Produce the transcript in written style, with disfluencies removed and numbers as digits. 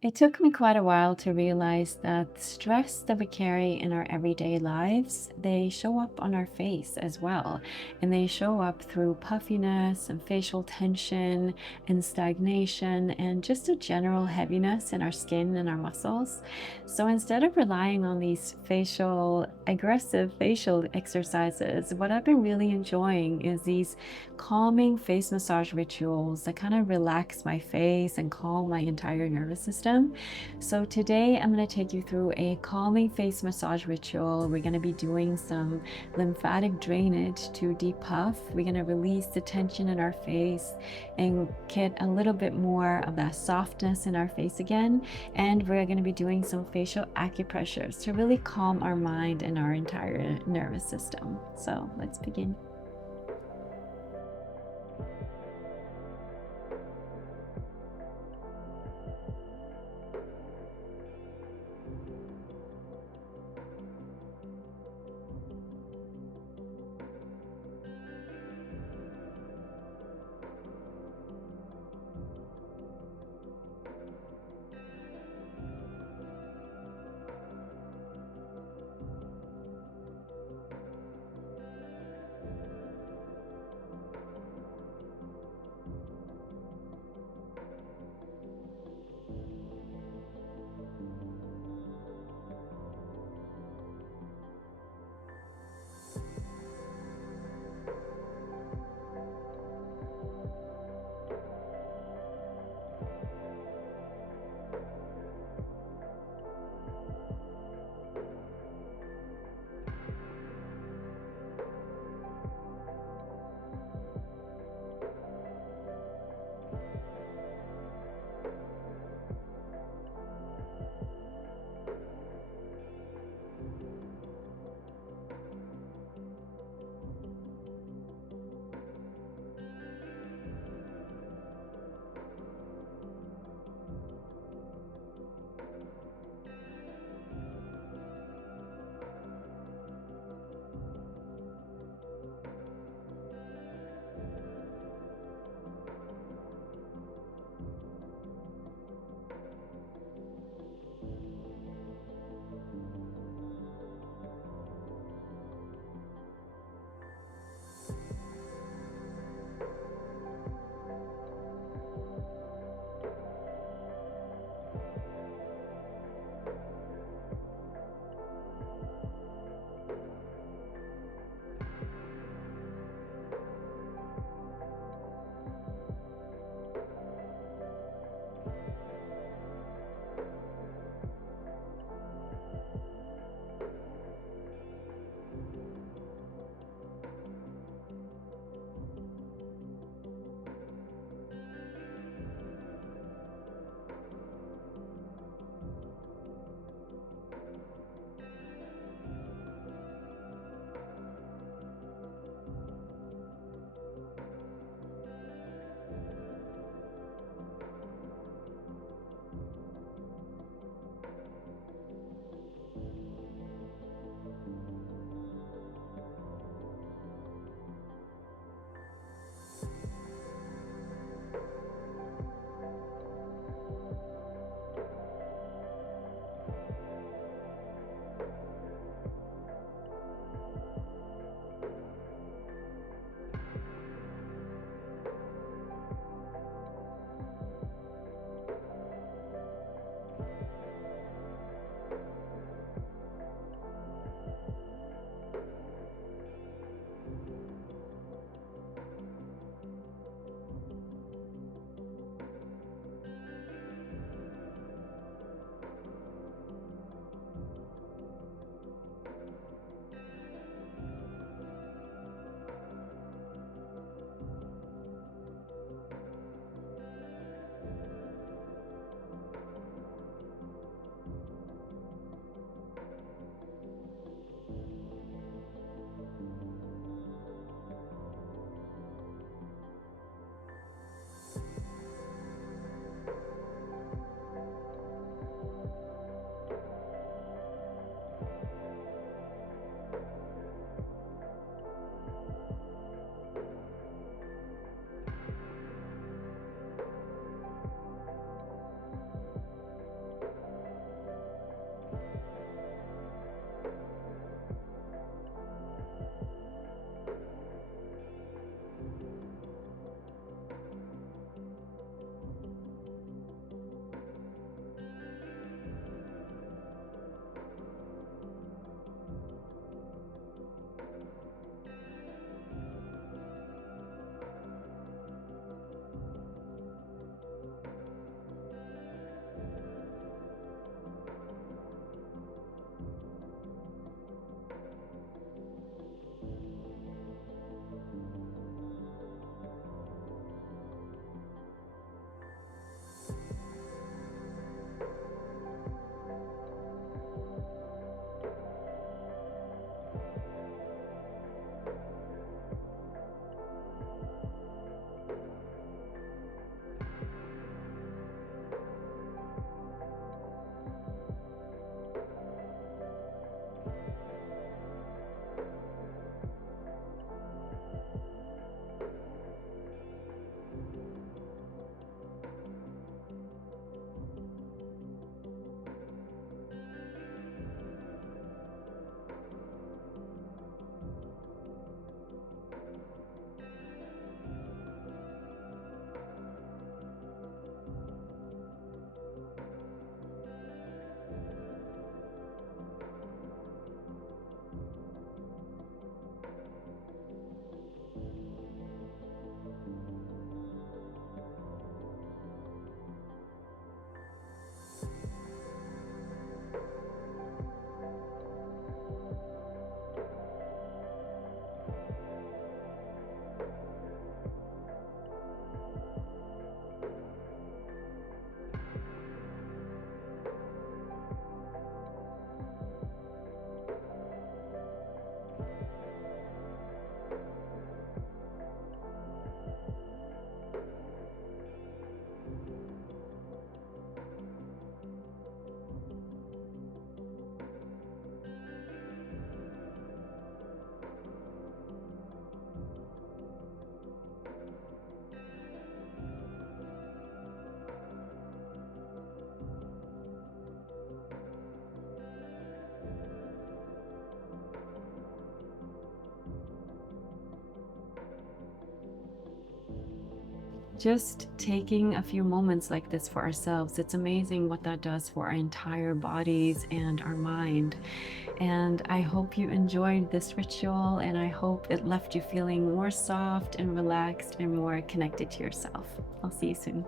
It took me quite a while to realize that the stress that we carry in our everyday lives, they show up on our face as well. And they show up through puffiness and facial tension and stagnation and just a general heaviness in our skin and our muscles. So instead of relying on these aggressive facial exercises, what I've been really enjoying is these calming face massage rituals that kind of relax my face and calm my entire nervous system. So today I'm going to take you through a calming face massage ritual. We're going to be doing some lymphatic drainage to depuff. We're going to release the tension in our face and get a little bit more of that softness in our face again. And we're going to be doing some facial acupressures to really calm our mind and our entire nervous system. So let's begin. just taking a few moments like this for ourselves, it's amazing what that does for our entire bodies and our mind. And I hope you enjoyed this ritual, and I hope it left you feeling more soft and relaxed and more connected to yourself. I'll see you soon.